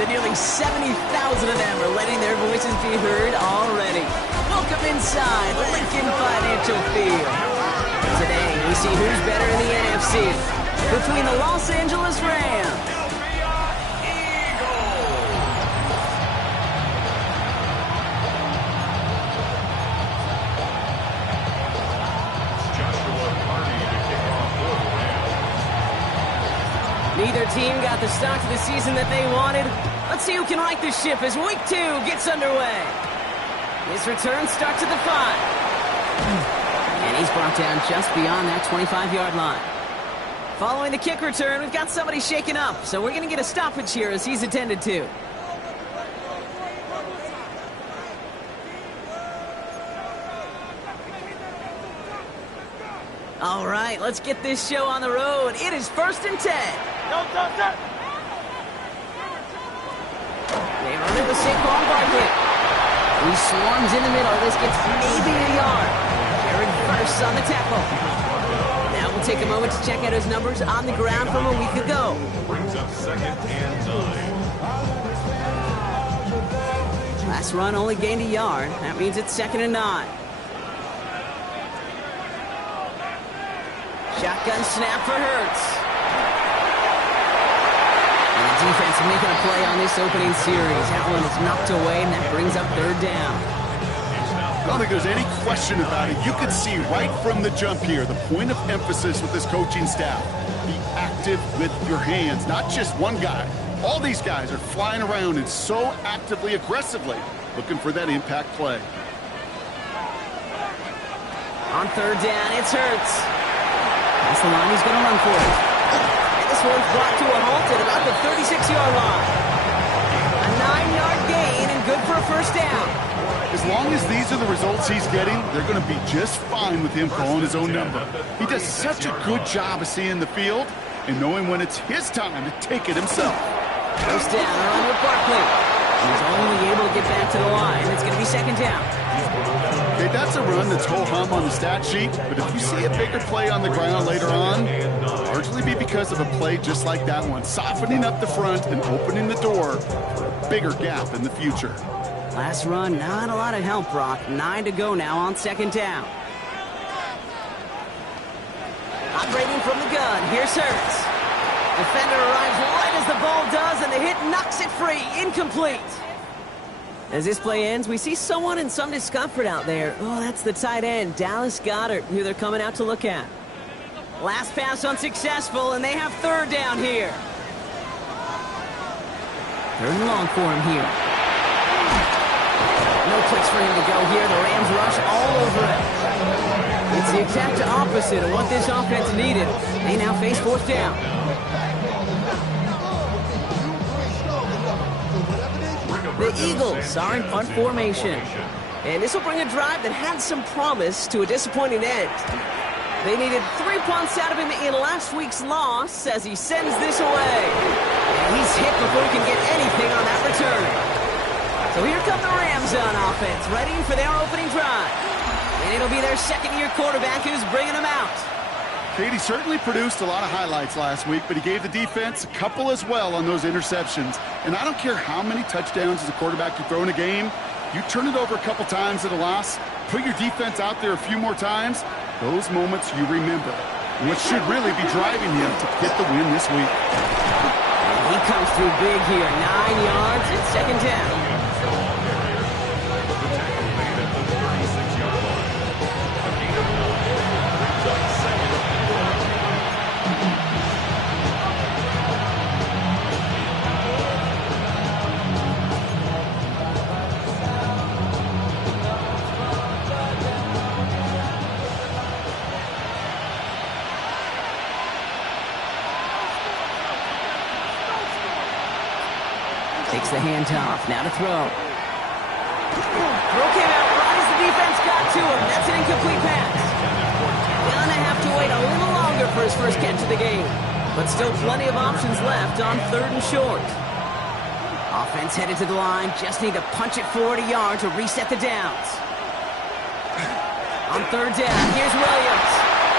and nearly 70,000 of them are letting their voices be heard already. Welcome inside Lincoln Financial Field. Today, we see who's better in the NFC between the Los Angeles Rams Neither team got the start to the season that they wanted. Let's see who can right the ship as Week 2 gets underway. His return starts at the 5. And he's brought down just beyond that 25-yard line. Following the kick return, we've got somebody shaken up, so we're going to get a stoppage here as he's attended to. All right, let's get this show on the road. It is 1st and 10. They run it with Saquon Barkley. He swarms in the middle. This gets maybe a yard. Jared Verse on the tackle. Now we'll take a moment to check out his numbers on the ground from a week ago. Brings up 2nd and 9. Last run only gained a yard. That means it's 2nd and 9. Shotgun snap for Hurts. And the defense making a play on this opening series. That one is knocked away, and that brings up 3rd down. I don't think there's any question about it. You could see right from the jump here, the point of emphasis with this coaching staff. Be active with your hands, not just one guy. All these guys are flying around and so actively, aggressively, looking for that impact play. On 3rd down, it's Hurts. That's the line he's going to run for it. And this one's brought to a halt at about the 36-yard line. A 9-yard gain and good for a 1st down. As long as these are the results he's getting, they're going to be just fine with him calling his own number. He does such a good job of seeing the field and knowing when it's his time to take it himself. 1st down, run with Barkley. He's only able to get back to the line. It's going to be 2nd down. Okay, that's a run that's ho-hum on the stat sheet, but if you see a bigger play on the ground later on, largely be because of a play just like that one, softening up the front and opening the door for a bigger gap in the future. Last run, not a lot of help, Brock. 9 to go now on 2nd down. Operating from the gun, here's Hurts. Defender arrives right as the ball does, and the hit knocks it free, incomplete. As this play ends, we see someone in some discomfort out there. Oh, that's the tight end, Dallas Goedert, who they're coming out to look at. Last pass unsuccessful, and they have 3rd down here. 3rd and long for him here. No clicks for him to go here. The Rams rush all over it. It's the exact opposite of what this offense needed. They now face 4th down. The Eagles are in punt formation. And this will bring a drive that had some promise to a disappointing end. They needed 3 punts out of him in last week's loss as he sends this away. And he's hit before he can get anything on that return. So here come the Rams on offense, ready for their opening drive. And it'll be their 2nd-year quarterback who's bringing them out. Katie certainly produced a lot of highlights last week, but he gave the defense a couple as well on those interceptions. And I don't care how many touchdowns as a quarterback you throw in a game, you turn it over a couple times at a loss, put your defense out there a few more times, those moments you remember. What should really be driving him to get the win this week. And he comes through big here, 9 yards and 2nd down. Takes the handoff, now to throw. Throw came out right as the defense got to him. That's an incomplete pass. Gonna have to wait a little longer for his first catch of the game. But still plenty of options left on 3rd and short. Offense headed to the line. Just need to punch it forward a yard to reset the downs. On 3rd down, here's Williams.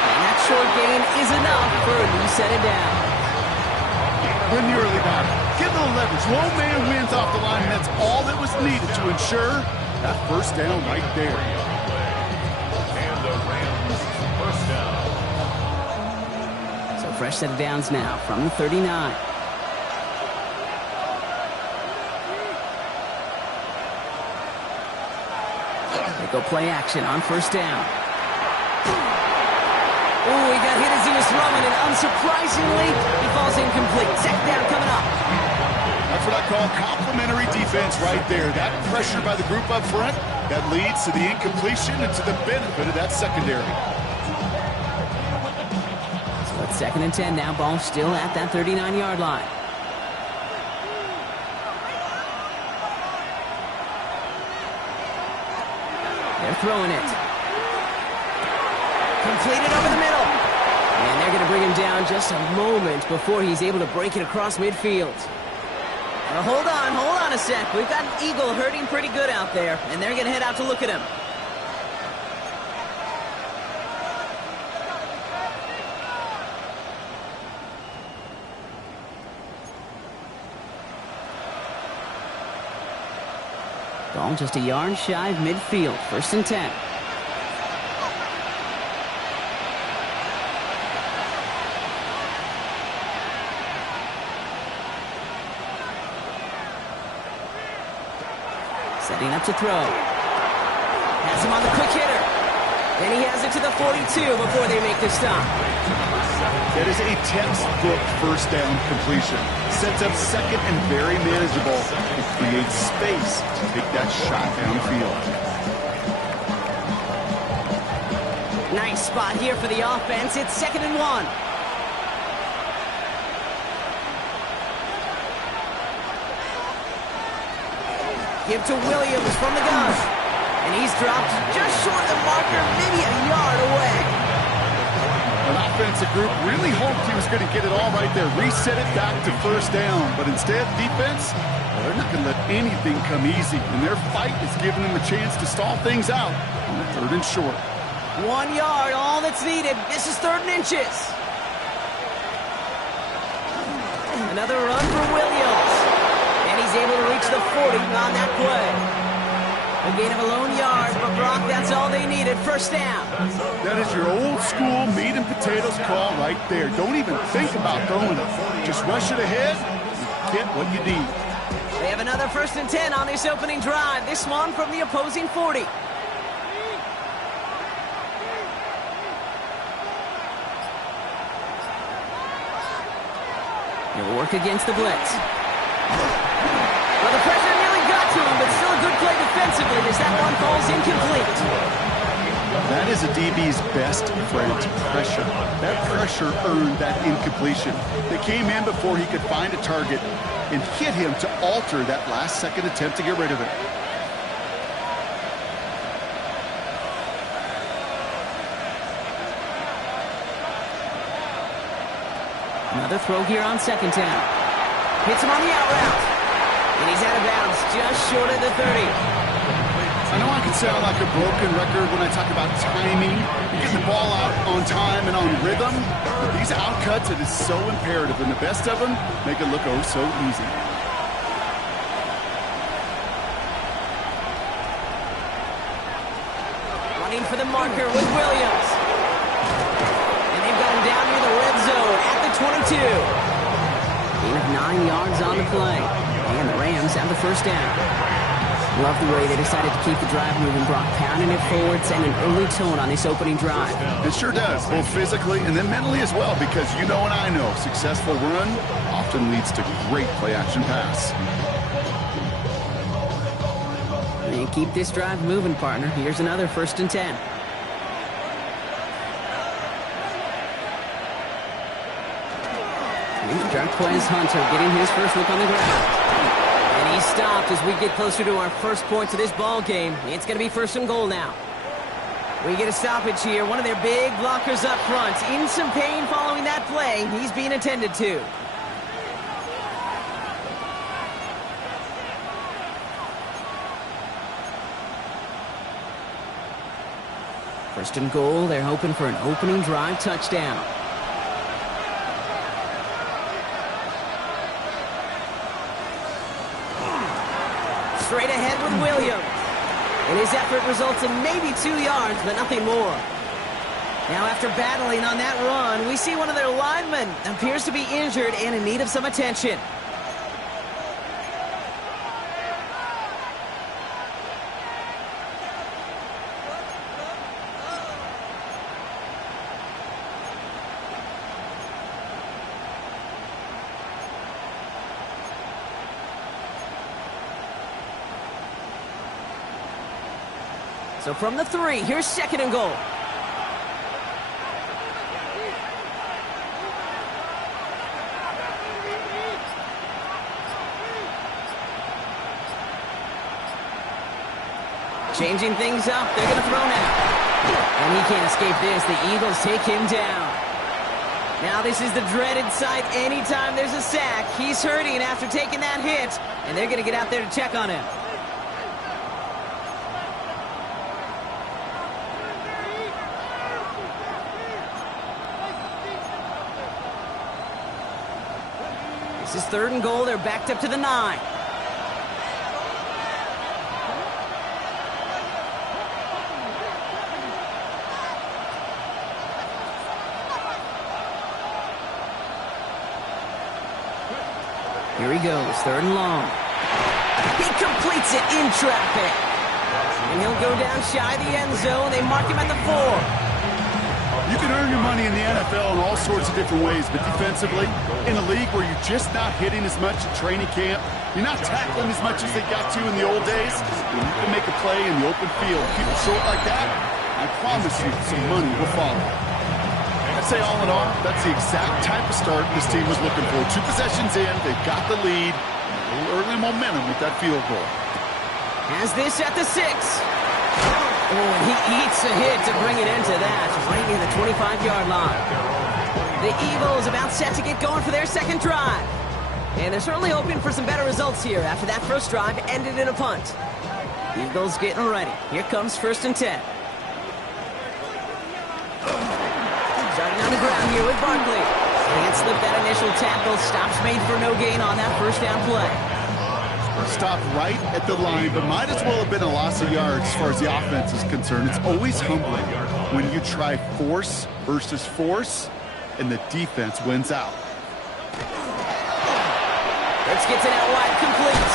And that short gain is enough for a new set of downs. In the early battle, get a little leverage, slow man wins off the line, and that's all that was needed to ensure that first down right there. And the Rams first down. So fresh set of downs now from the 39. They go play action on first down. Oh, he got hit as he was throwing, and unsurprisingly, he falls incomplete. Second down coming up. That's what I call complimentary defense right there. That pressure by the group up front, that leads to the incompletion and to the benefit of that secondary. So it's 2nd and 10 now. Ball still at that 39-yard line. They're throwing it. Completed over the middle. And they're going to bring him down just a moment before he's able to break it across midfield. Well, hold on a sec. We've got an Eagle hurting pretty good out there, and they're going to head out to look at him. Ball just a yard shy of midfield. 1st and 10. Setting up to throw. Has him on the quick hitter. And he has it to the 42 before they make the stop. That is a textbook first down completion. Sets up second and very manageable. It creates space to take that shot downfield. Nice spot here for the offense. It's 2nd and 1. Give to Williams from the gun. And he's dropped just short of the marker, maybe a yard away. An offensive group really hoped he was going to get it all right there. Reset it back to first down. But instead, defense, well, they're not going to let anything come easy. And their fight is giving them a chance to stall things out on the 3rd and short. 1 yard, all that's needed. This is 3rd and inches. Another run for Williams. And he's able to reach the 40 on that play. A gain of a lone yard, but Brock, that's all they needed. First down. That is your old school meat and potatoes call right there. Don't even think about throwing it. Just rush it ahead and get what you need. They have another 1st and 10 on this opening drive. This one from the opposing 40. He'll work against the blitz. Well, the pressure nearly got to him, but still a good play defensively as that one falls incomplete. That is a DB's best friend, pressure. That pressure earned that incompletion. They came in before he could find a target and hit him to alter that last-second attempt to get rid of it. Another throw here on 2nd down. Hits him on the out route. And he's out of bounds just short of the 30. I know I can sound like a broken record when I talk about timing, getting the ball out on time and on rhythm, but these outcuts, it is so imperative, and the best of them make it look oh so easy. Running for the marker with Williams. And they've got him down near the red zone at the 22. Gain of 9 yards on the play. And the Rams have the first down. Love the way they decided to keep the drive moving, Brock, pounding it forward, setting an early tone on this opening drive. It sure does, both physically and then mentally as well, because you know and I know successful run often leads to great play-action pass. And keep this drive moving, partner. Here's another 1st and 10. Jarquez Hunter getting his first look on the ground. And he's stopped as we get closer to our first points of this ball game. It's going to be 1st and goal now. We get a stoppage here. One of their big blockers up front. In some pain following that play. He's being attended to. First and goal, they're hoping for an opening drive touchdown. straight ahead with Williams. And his effort results in maybe 2 yards, but nothing more. Now, after battling on that run, we see one of their linemen appears to be injured and in need of some attention. So from the 3, here's 2nd and goal. Changing things up, they're going to throw now. And he can't escape this. The Eagles take him down. Now this is the dreaded sight anytime there's a sack. He's hurting after taking that hit, and they're going to get out there to check on him. This is 3rd and goal. They're backed up to the 9. Here he goes, 3rd and long. He completes it in traffic. And he'll go down shy of the end zone. They mark him at the 4. You can earn your money in the NFL in all sorts of different ways, but defensively, in a league where you're just not hitting as much at training camp, you're not tackling as much as they got to in the old days, when you can make a play in the open field, keep it short like that, I promise you some money will follow. I'd say all in all, that's the exact type of start this team was looking for. 2 possessions in, they've got the lead, a little early momentum with that field goal. Has this at the 6. Oh, and he eats a hit to bring it into that, right near the 25-yard line. The Eagles about set to get going for their 2nd drive. And they're certainly hoping for some better results here after that first drive ended in a punt. Eagles getting ready. Here comes 1st and 10. Starting on the ground here with Barkley. Can't slip that initial tackle. Stops made for no gain on that first down play. Stopped right at the line, but might as well have been a loss of yards as far as the offense is concerned. It's always humbling when you try force versus force, and the defense wins out. Let's get it out wide, complete.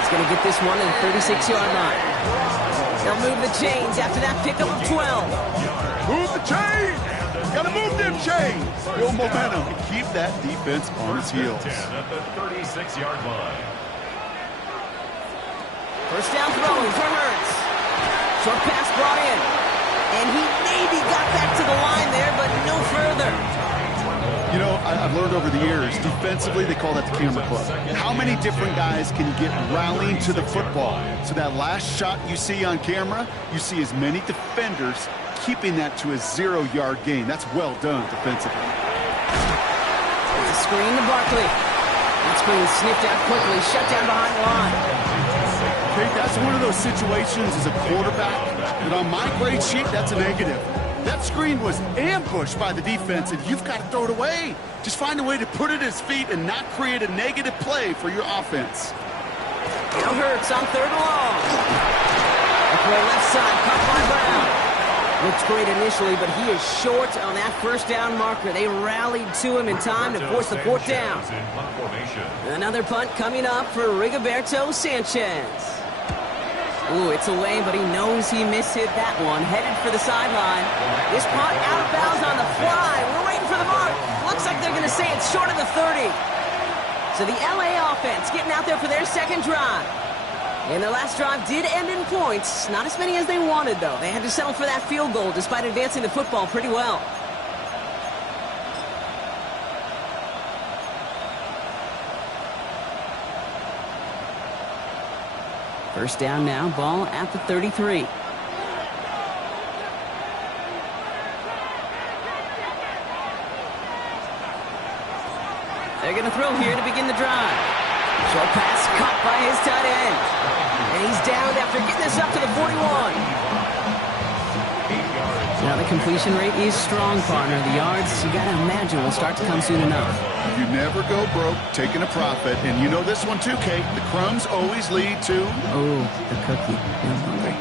He's going to get this one at the 36-yard line. They'll move the chains after that pickup of 12. Move the chains! Gotta move them chains! Build momentum and keep that defense on its heels. At the 36-yard line. First down throwing for Hurts. Short pass brought in. And he maybe got back to the line there, but no further. You know, I've learned over the years, defensively, they call that the camera club. How many different guys can you get rallying to the football? So that last shot you see on camera, you see as many defenders keeping that to a 0-yard gain. That's well done defensively. It's a screen to Barkley. That screen sniffed out quickly, shut down behind the line. Okay, that's one of those situations as a quarterback that on my grade sheet, that's a negative. That screen was ambushed by the defense, and you've got to throw it away. Just find a way to put it at his feet and not create a negative play for your offense. Now Hurts on 3rd and long. A play left side, caught by Brown. Looks great initially, but he is short on that first down marker. They rallied to him in time to force the 4th down. Another punt coming up for Rigoberto Sanchez. Ooh, it's away, but he knows he mishit that one. Headed for the sideline. This punt out of bounds on the fly. We're waiting for the mark. Looks like they're going to say it's short of the 30. So the LA offense getting out there for their 2nd drive. And their last drive did end in points. Not as many as they wanted, though. They had to settle for that field goal despite advancing the football pretty well. First down now, ball at the 33. They're going to throw here to begin the drive. Short pass caught by his tight end. And he's down after getting this up to the 41. Now the completion rate is strong, partner. The yards, you got to imagine, will start to come soon enough. You never go broke taking a profit. And you know this one too, Kate. The crumbs always lead to... Oh, the cookie. I'm hungry.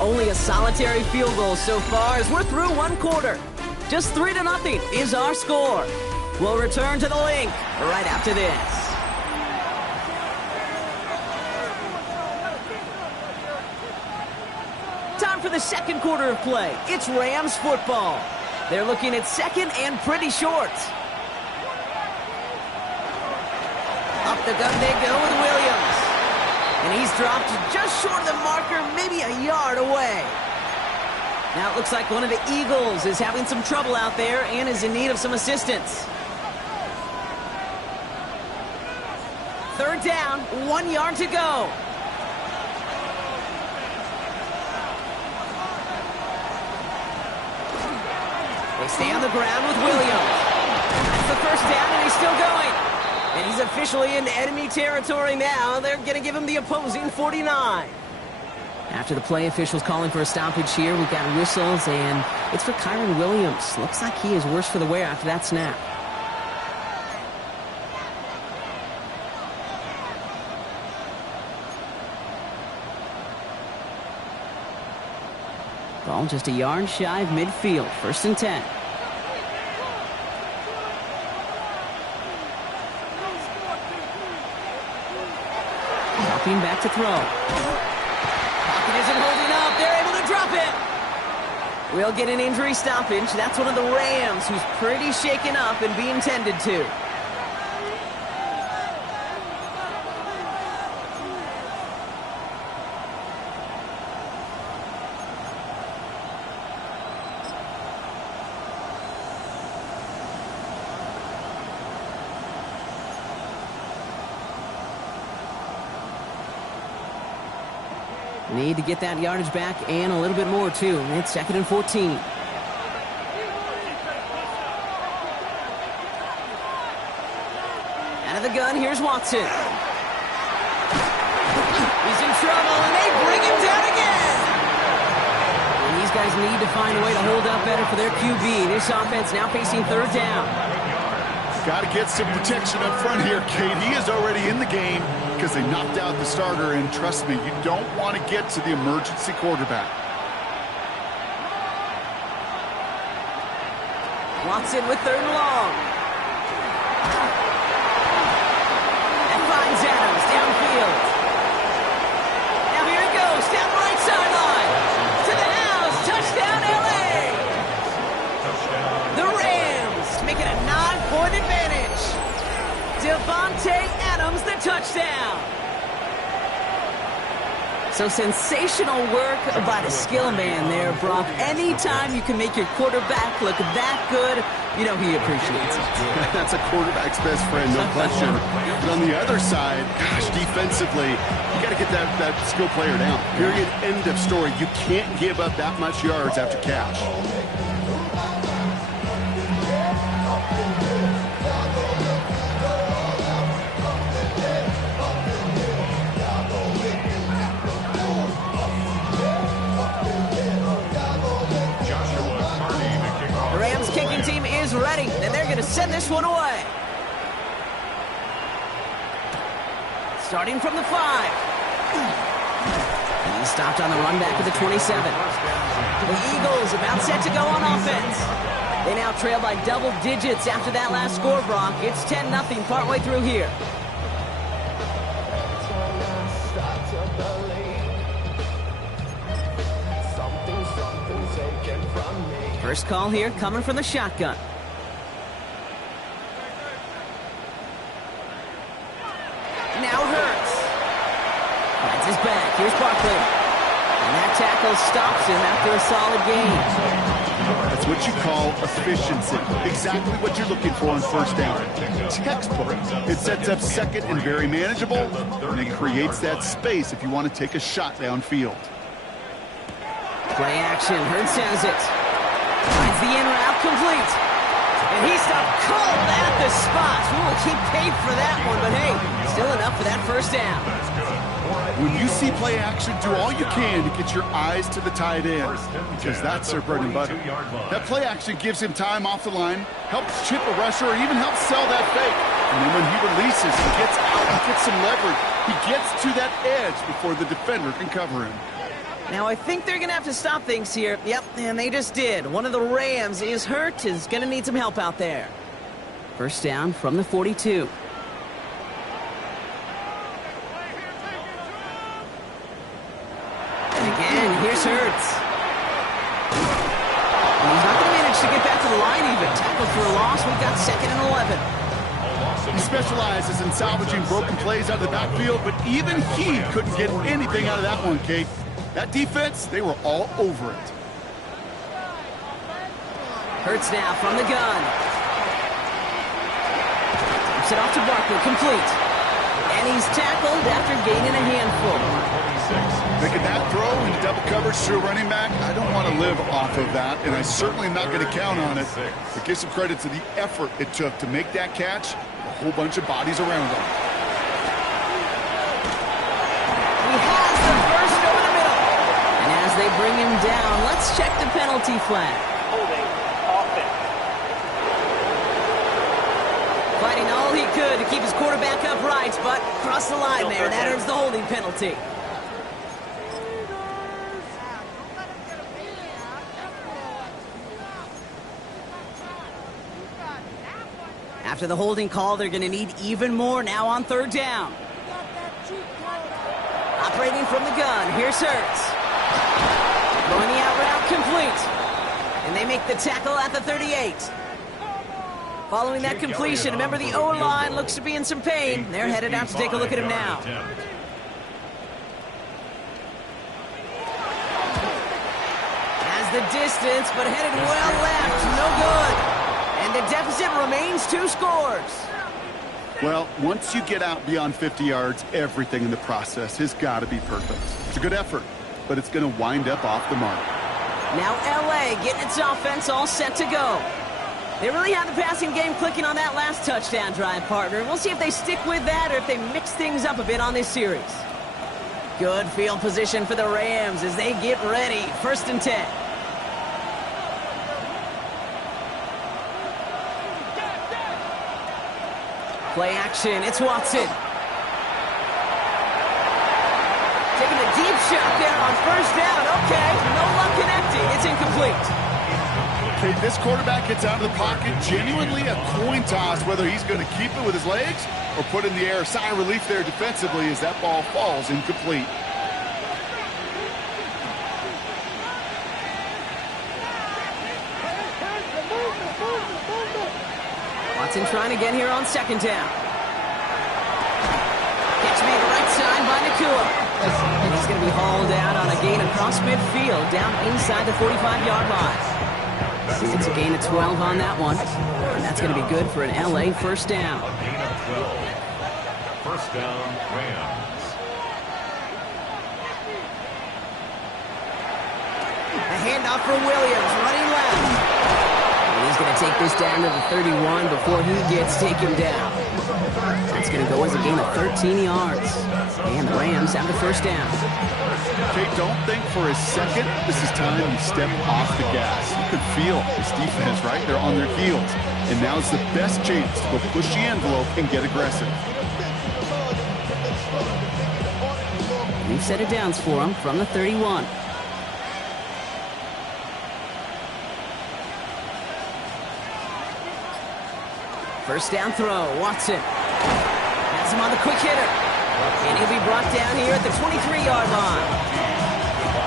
Only a solitary field goal so far as we're through one quarter. Just 3-0 is our score. We'll return to the link right after this. Time for the second quarter of play. It's Rams football. They're looking at second and pretty short. Up the gun they go with Williams. And he's dropped just short of the marker, maybe a yard away. Now it looks like one of the Eagles is having some trouble out there and is in need of some assistance. Third down, 1 yard to go. They stay on the ground with Williams. That's the first down, and he's still going. And he's officially in enemy territory now. They're going to give him the opposing 49. After the play, officials calling for a stoppage here. We've got whistles, and it's for Kyron Williams. Looks like he is worse for the wear after that snap. Ball just a yard shy of midfield. 1st and 10. Dropping back to throw. Pocket isn't holding up. They're able to drop it. We'll get an injury stoppage. That's one of the Rams who's pretty shaken up and being tended to. Need to get that yardage back and a little bit more, too. It's 2nd and 14. Out of the gun, here's Watson. He's in trouble, and they bring him down again. And these guys need to find a way to hold up better for their QB. This offense now facing 3rd down. Got to get some protection up front here, Kate. He is already in the game because they knocked out the starter, and trust me, you don't want to get to the emergency quarterback. Watson with 3rd and long. And finds Adams downfield. Now here it goes, down the right sideline. To the house, touchdown LA. The Rams make it a 9-point advantage. Devontae Adams, the touchdown. So sensational work by the skill man there, Brock. Anytime you can make your quarterback look that good, you know he appreciates it. That's a quarterback's best friend, no question. But on the other side, gosh, defensively, you got to get that skill player down. Period, end of story. You can't give up that much yards after catch. Ready, and they're going to send this one away. Starting from the 5. He's stopped on the run back of the 27. The Eagles about set to go on offense. They now trail by double digits after that last score, Brock. It's 10-0 partway through here. First call here coming from the shotgun. Now Hurts. Finds his back. Here's Barkley. And that tackle stops him after a solid gain. That's what you call efficiency. Exactly what you're looking for on 1st down. Textbook. It sets up 2nd and very manageable, and it creates that space if you want to take a shot downfield. Play action. Hurts has it. Finds the in route complete. And he stopped cold at the spot. Ooh, he paid for that one, but hey, still enough for that first down. When you see play action, do all you can to get your eyes to the tight end, because that's their bread and butter. That play action gives him time off the line, helps chip a rusher, or even helps sell that fake. And then when he releases, he gets out, he gets some leverage. He gets to that edge before the defender can cover him. Now, I think they're going to have to stop things here. Yep, and they just did. One of the Rams is hurt, is going to need some help out there. First down from the 42. And again, here's Hurts. And he's not going to manage to get back to the line even. Tackled for a loss. We've got 2nd and 11. He specializes in salvaging broken plays out of the backfield, but even he couldn't get anything out of that one, Kate. That defense, they were all over it. Hurts now from the gun. Tips it off to Barkley, complete. And he's tackled after gaining a handful. Making that throw into double coverage to a running back, I don't want to live off of that, and I certainly am not going to count on it. But give some credit to the effort it took to make that catch, a whole bunch of bodies around him. He has the first over the middle. And as they bring him down, let's check the penalty flag. Holding offense. Fighting all he could to keep his quarterback upright, but crossed the line there. That earns the holding penalty. After the holding call, they're going to need even more now on 3rd down. Operating from the gun, here's Hurts. Throwing the out route complete. And they make the tackle at the 38. Following that completion, remember the O-line looks to be in some pain. They're headed out to take a look at him now. Has the distance, but headed well left. No good. And the deficit remains 2 scores. Well, once you get out beyond 50 yards, everything in the process has got to be perfect. It's a good effort, but it's going to wind up off the mark. Now L.A. getting its offense all set to go. They really have the passing game clicking on that last touchdown drive, partner. We'll see if they stick with that or if they mix things up a bit on this series. Good field position for the Rams as they get ready. 1st and 10. Play action, it's Watson. Taking a deep shot there on 1st down. Okay, no luck connecting. It's incomplete. Okay, this quarterback gets out of the pocket, genuinely a coin toss whether he's going to keep it with his legs or put it in the air. Sigh of relief there defensively as that ball falls incomplete. Watson trying again here on 2nd down. Catch made right side by Nakua. And he's going to be hauled out on a gain across midfield down inside the 45-yard line. It's a gain of 12 on that one. And that's going to be good for an L.A. 1st down. A gain of 12. 1st down, Rams. A handoff for Williams, running left. And he's going to take this down to the 31 before he gets taken down. That's going to go as a gain of 13 yards. And the Rams have the 1st down. Okay, don't think for a second this is time you step off the gas. You can feel this defense, right? They're on their heels. And now's the best chance to go push the envelope and get aggressive. New set of downs for him from the 31. First down throw, Watson. Has him on the quick hitter. And he'll be brought down here at the 23-yard line.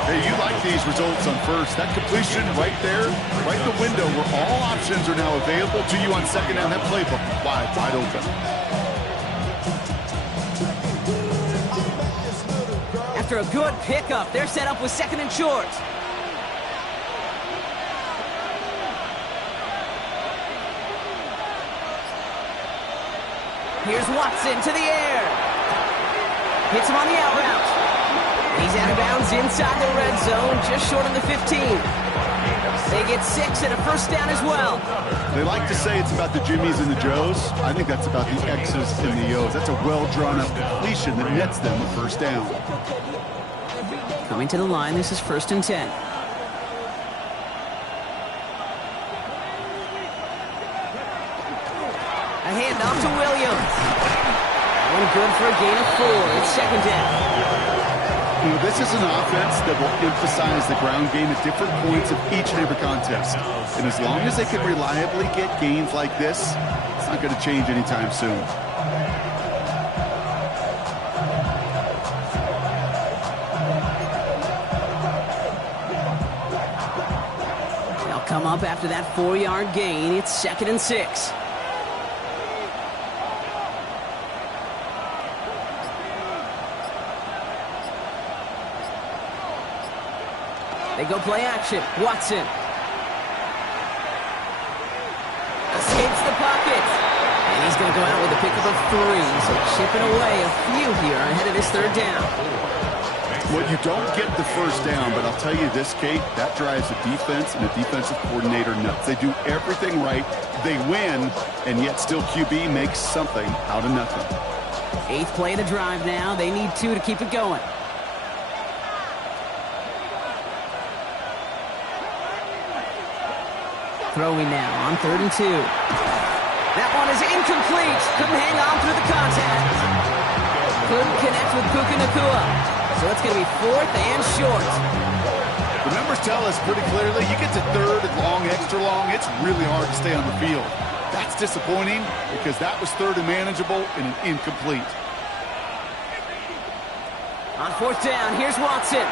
Hey, you like these results on first. That completion right there, right in the window where all options are now available to you on 2nd down. That playbook wide open. After a good pickup, they're set up with 2nd and short. Here's Watson to the air. Hits him on the out route. He's out of bounds inside the red zone, just short of the 15. They get 6 and a first down as well. They like to say it's about the Jimmies and the Joes. I think that's about the X's and the O's. That's a well-drawn-up completion that nets them a first down. Coming to the line, this is 1st and 10. A handoff to Williams. And good for a gain of 4. It's 2nd down. You know, this is an offense that will emphasize the ground game at different points of each and every contest. And as long as they can reliably get gains like this, it's not going to change anytime soon. They'll come up after that 4-yard gain. It's 2nd and 6. They go play action. Watson. Escapes the pocket. And he's going to go out with a pickup of 3. So chipping away a few here ahead of this 3rd down. Well, you don't get the first down, but I'll tell you this, Kate, that drives the defense and the defensive coordinator nuts. They do everything right. They win, and yet still QB makes something out of nothing. 8th play of the drive now. They need 2 to keep it going. Throwing now on 3rd and 2. That one is incomplete. Couldn't hang on through the contact. Couldn't connect with Puka Nacua. So it's going to be 4th and short. The numbers tell us pretty clearly, you get to 3rd and long, extra long, it's really hard to stay on the field. That's disappointing because that was 3rd and manageable and an incomplete. On 4th down, here's Watson.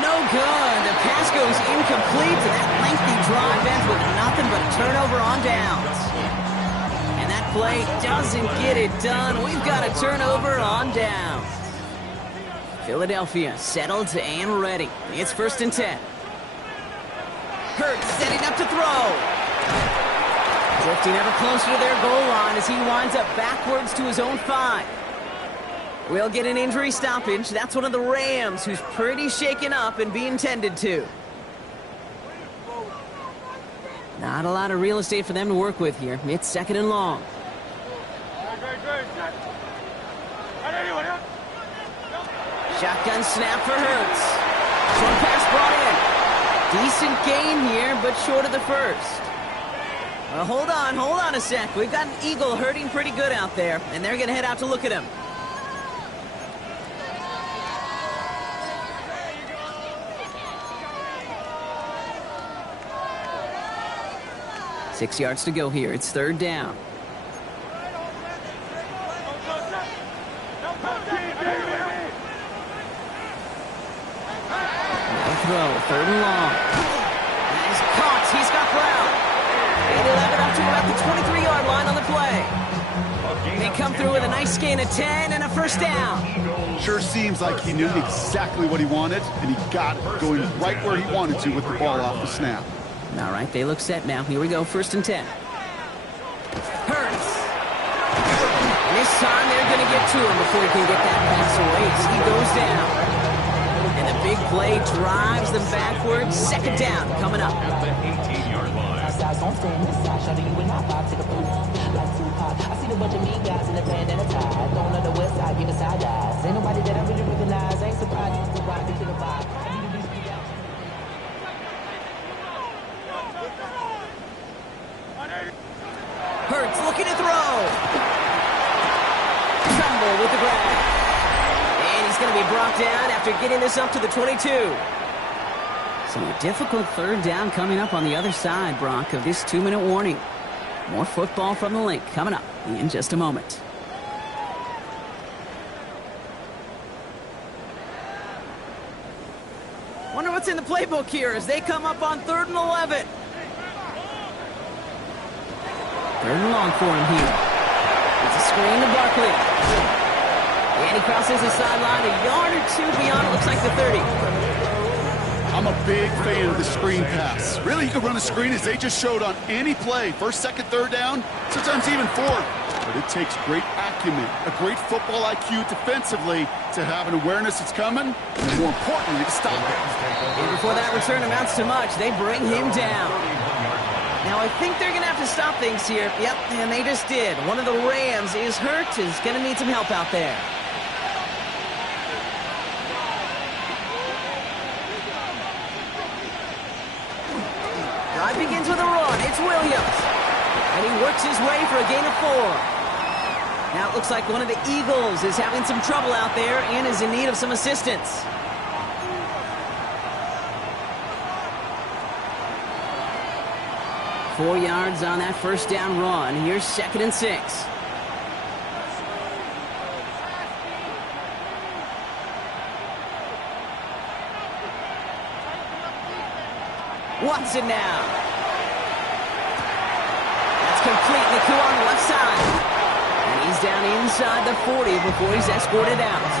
No good. The pass goes incomplete, and that lengthy drive ends with nothing but a turnover on downs. And that play doesn't get it done. We've got a turnover on downs. Philadelphia settled and ready. It's 1st and 10. Hurts setting up to throw. Drifting ever closer to their goal line as he winds up backwards to his own 5. We'll get an injury stoppage. That's one of the Rams who's pretty shaken up and being tended to. Not a lot of real estate for them to work with here. It's 2nd and long. Shotgun snap for Hurts. Short pass brought in. Decent gain here, but short of the first. Well, hold on a sec. We've got an Eagle hurting pretty good out there, and they're going to head out to look at him. Six yards to go here. It's 3rd down. Now throw. 3rd and long. And he's caught. He's got Brown. And he'll have it up to about the 23-yard line on the play. They come through with a nice gain of 10 and a first down. Sure seems like he knew exactly what he wanted, and he got it going right where he wanted to with the ball off the snap. All right, they look set now. Here we go, 1st and 10. Hurts. And this time they're going to get to him before he can get that pass away as he goes down. And the big play drives them backwards. 2nd down coming up. At the 18-yard line. I see the bunch of mean guys in the band and a tie. Don't know the west side, give a side eyes. Ain't nobody that I really recognize. Ain't surprised to ride to the vibe. Hurts looking to throw. Tremble with the grab. And he's going to be brought down after getting this up to the 22. So a difficult 3rd down coming up on the other side, Brock, of this 2-minute warning. More football from the link coming up in just a moment. Wonder what's in the playbook here as they come up on 3rd and 11. 3rd and long for him here. It's a screen to Barkley. And he crosses the sideline a yard or 2 beyond, it looks like the 30. I'm a big fan of the screen pass. Really, you can run a screen as they just showed on any play. 1st, 2nd, 3rd down, sometimes even 4th. But it takes great acumen, a great football IQ defensively to have an awareness it's coming, and more importantly, to stop it. And before that return amounts to much, they bring him down. Now, I think they're going to have to stop things here. Yep, and they just did. One of the Rams is hurt, is going to need some help out there. Drive begins with a run. It's Williams. And he works his way for a gain of 4. Now it looks like one of the Eagles is having some trouble out there and is in need of some assistance. Four yards on that first down run. Here's 2nd and 6. Watson now. That's complete. Naku on the left side. And he's down inside the 40 before he's escorted out.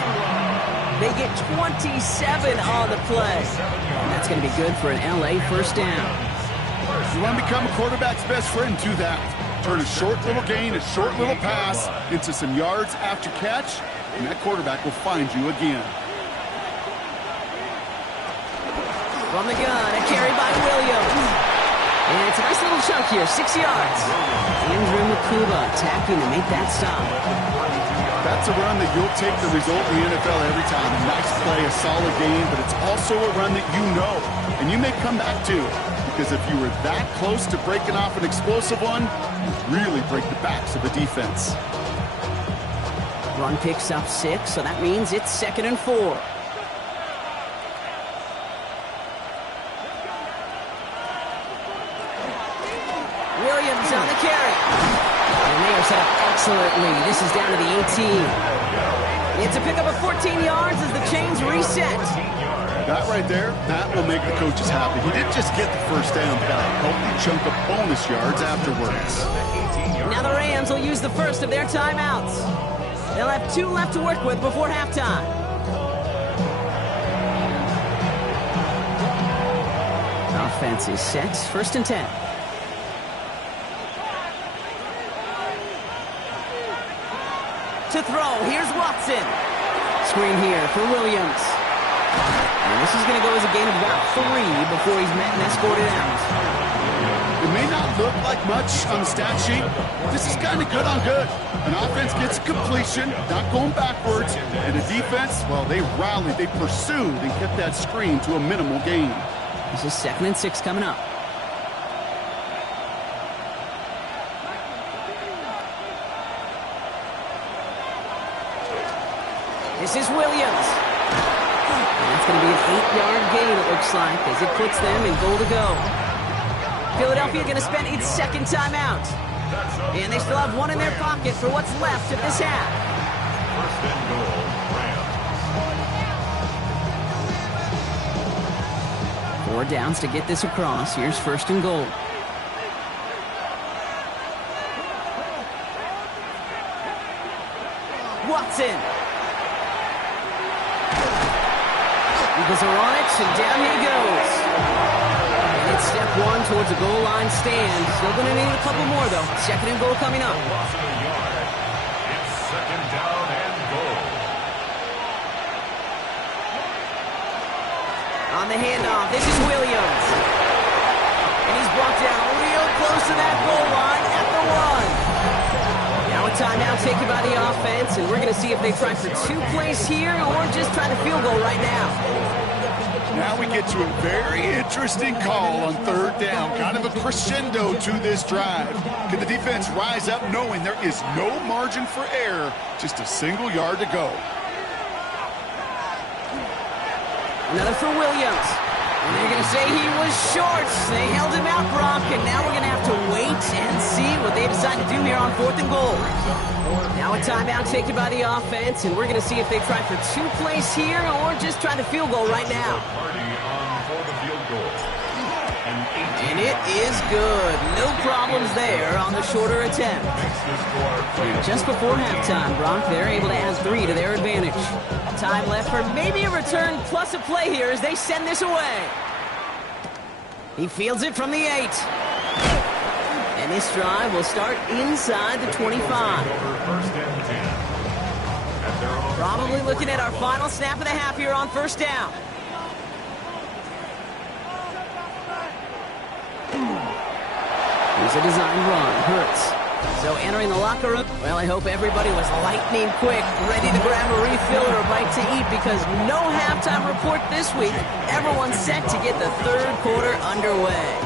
They get 27 on the play. And that's going to be good for an LA first down. You want to become a quarterback's best friend, do that. Turn a short little gain, a short little pass into some yards after catch, and that quarterback will find you again. From the gun, a carry by Williams. And it's a nice little chunk here, 6 yards. Andrew Makuba attacking to make that stop. That's a run that you'll take the result in the NFL every time. A nice play, a solid game, but it's also a run that you know, and you may come back to. Because if you were that close to breaking off an explosive one, you really break the backs of the defense. Run picks up 6, so that means it's 2nd and 4. Williams on the carry. And they are set up excellently. This is down to the 18. It's a pickup of 14 yards as the chains reset. That right there, that will make the coaches happy. He didn't just get the first down, but got a healthy chunk of bonus yards afterwards. Now the Rams will use the first of their timeouts. They'll have 2 left to work with before halftime. Offense is set. 1st and 10. To throw, here's Watson. Screen here for Williams. And this is going to go as a gain of about 3 before he's met and escorted out. It may not look like much on the stat sheet. This is kind of good on good. An offense gets completion, not going backwards, and the defense, well, they rallied, they pursued, and kept that screen to a minimal gain. This is 2nd and 6 coming up. This is Williams. It's going to be an 8-yard gain, it looks like, as it puts them in goal to go. Philadelphia going to spend its 2nd timeout. And they still have 1 in their pocket for what's left of this half. 1st and goal, Rams. 4 downs to get this across. Here's 1st and goal. Watson. Eagles are on it, and down he goes. And it's step 1 towards a goal line stand. Still going to need a couple more, though. 2nd and goal coming up. Loss of a yard. It's 2nd down and goal. On the handoff, this is Williams. And he's brought down real close to that goal line at the 1. Now a timeout taken by the offense, and we're going to see if they try for 2 plays here or just try to field goal right now. Now we get to a very interesting call on 3rd down, kind of a crescendo to this drive. Can the defense rise up knowing there is no margin for error, just a single yard to go? Another for Williams. And they're going to say he was short. They held him out, Brock, and now we're going to have to wait and see what they decide to do here on 4th and goal. Now a timeout taken by the offense, and we're going to see if they try for 2 plays here or just try to field goal right now. And it is good. No problems there on the shorter attempt. And just before halftime, Brock, they're able to add 3 to their advantage. Time left for maybe a return plus a play here as they send this away. He fields it from the 8. And this drive will start inside the 25. First and 10. At their own Probably looking at our final snap of the half here on first down. Here's a design run. Hurts. So entering the locker room, well, I hope everybody was lightning quick, ready to grab a refill or a bite to eat, because no halftime report this week. Everyone's set to get the third quarter underway.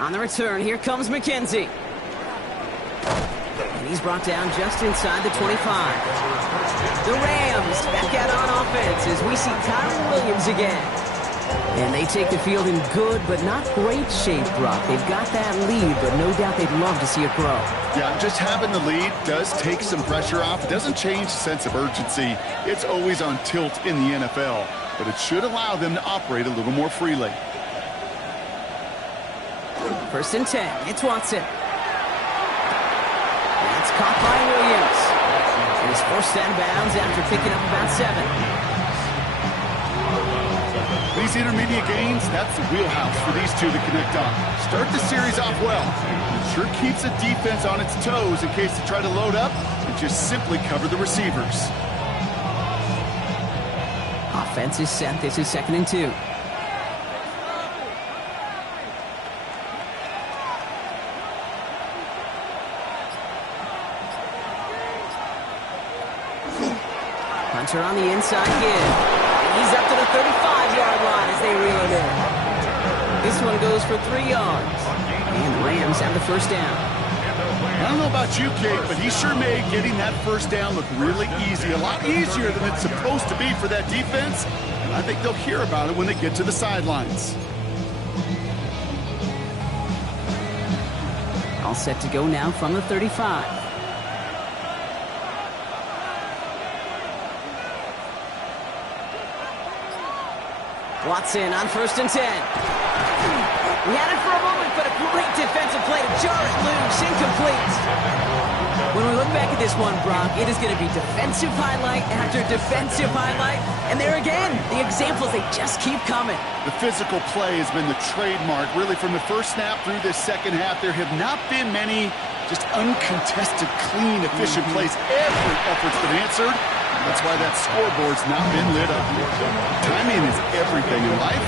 On the return, here comes McKenzie. And he's brought down just inside the 25. The Rams back out on offense as we see Tyron Williams again. And they take the field in good but not great shape, Brock. They've got that lead, but no doubt they'd love to see it grow. Yeah, just having the lead does take some pressure off. It doesn't change the sense of urgency. It's always on tilt in the NFL, but it should allow them to operate a little more freely. First and 10. It's Watson. That's caught by Williams. And he's forced out of bounds after picking up about 7. These intermediate gains, that's the wheelhouse for these two to connect on. Start the series off well. It sure keeps the defense on its toes in case they try to load up and just simply cover the receivers. Offense is set. This is 2nd and 2. Hunter on the inside give. He's up to the 35-yard line as they reel it in. This one goes for 3 yards. And the Rams have the first down. I don't know about you, Kate, but he sure made getting that first down look really easy. A lot easier than it's supposed to be for that defense. And I think they'll hear about it when they get to the sidelines. All set to go now from the 35. Watson on first and 10. He had it for a moment, but a great defensive play to jar it loose. Incomplete. When we look back at this one, Brock, it is going to be defensive highlight after defensive highlight. And there again, the examples, they just keep coming. The physical play has been the trademark. Really, from the first snap through this second half, there have not been many just uncontested, clean, efficient plays. Every effort's been answered. That's why that scoreboard's not been lit up. Timing is everything in life,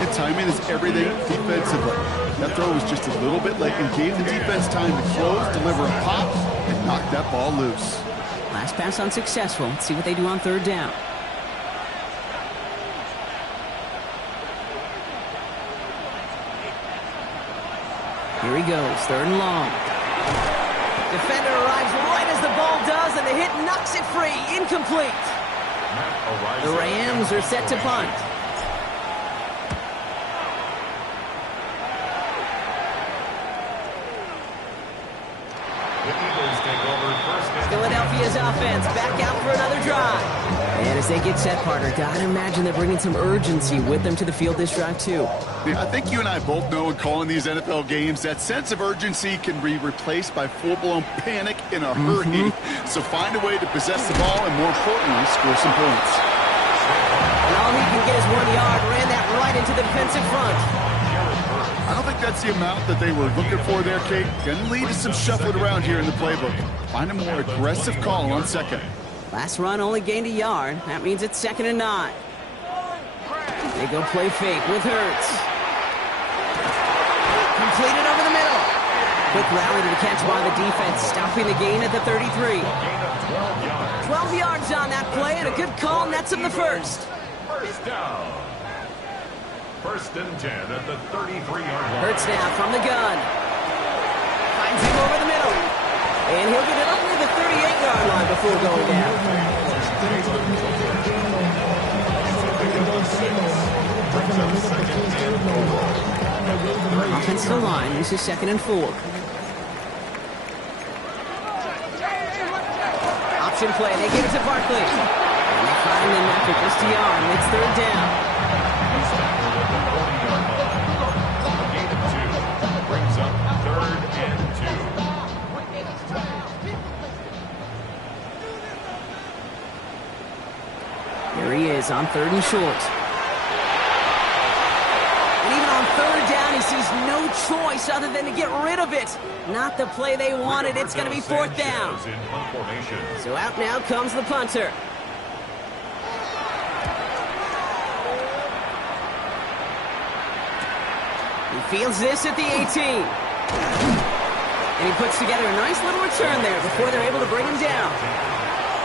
and timing is everything defensively. That throw was just a little bit late and gave the defense time to close, deliver a pop, and knock that ball loose. Last pass unsuccessful. Let's see what they do on third down. Here he goes, 3rd and long. Defender arrives right as the ball does, and the hit knocks it free. Incomplete. The Rams are set to punt. The Eagles take over first and Philadelphia's offense back out for another drive. And as they get set, partner, gotta imagine they're bringing some urgency with them to the field this drive, too. Yeah, I think you and I both know in calling these NFL games that sense of urgency can be replaced by full-blown panic in a hurry. So find a way to possess the ball and, more importantly, score some points. And all he can get is 1 yard, ran that right into the defensive front. I don't think that's the amount that they were looking for there, Kate. Going to lead to some shuffling around here in the playbook. Find a more aggressive call on second. Last run only gained a yard. That means it's 2nd and 9. They go play fake with Hurts. Completed over the middle. Quick rally to the catch by the defense, stopping the gain at the 33. 12 yards on that play, and a good call nets him the first. first down. First and 10 at the 33-yard line. Hurts now from the gun. Finds him over the middle. And he'll get it up to the 38-yard line before going down. Offensive line. This is 2nd and 4. Option play. They give it to Barkley. And they find him after just a yard. It's 3rd down. Brings up 3rd and 2. Here he is on 3rd and short. And even on third down, he sees no choice other than to get rid of it. Not the play they wanted. It's going to be fourth down. So out now comes the punter. He fields this at the 18. And he puts together a nice little return there before they're able to bring him down.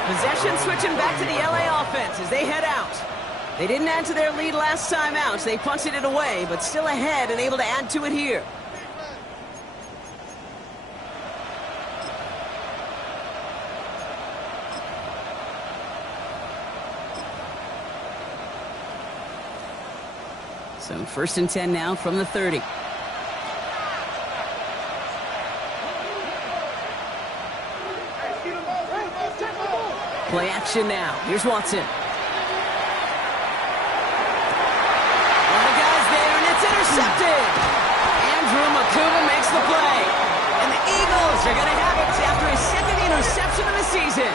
Possession switching back to the LA offense as they head out. They didn't add to their lead last time out. They punted it away, but still ahead and able to add to it here. So 1st and 10 now from the 30. Play action now. Here's Watson. Intercepted. Andrew Makuba makes the play. And the Eagles are going to have it after his second interception of the season.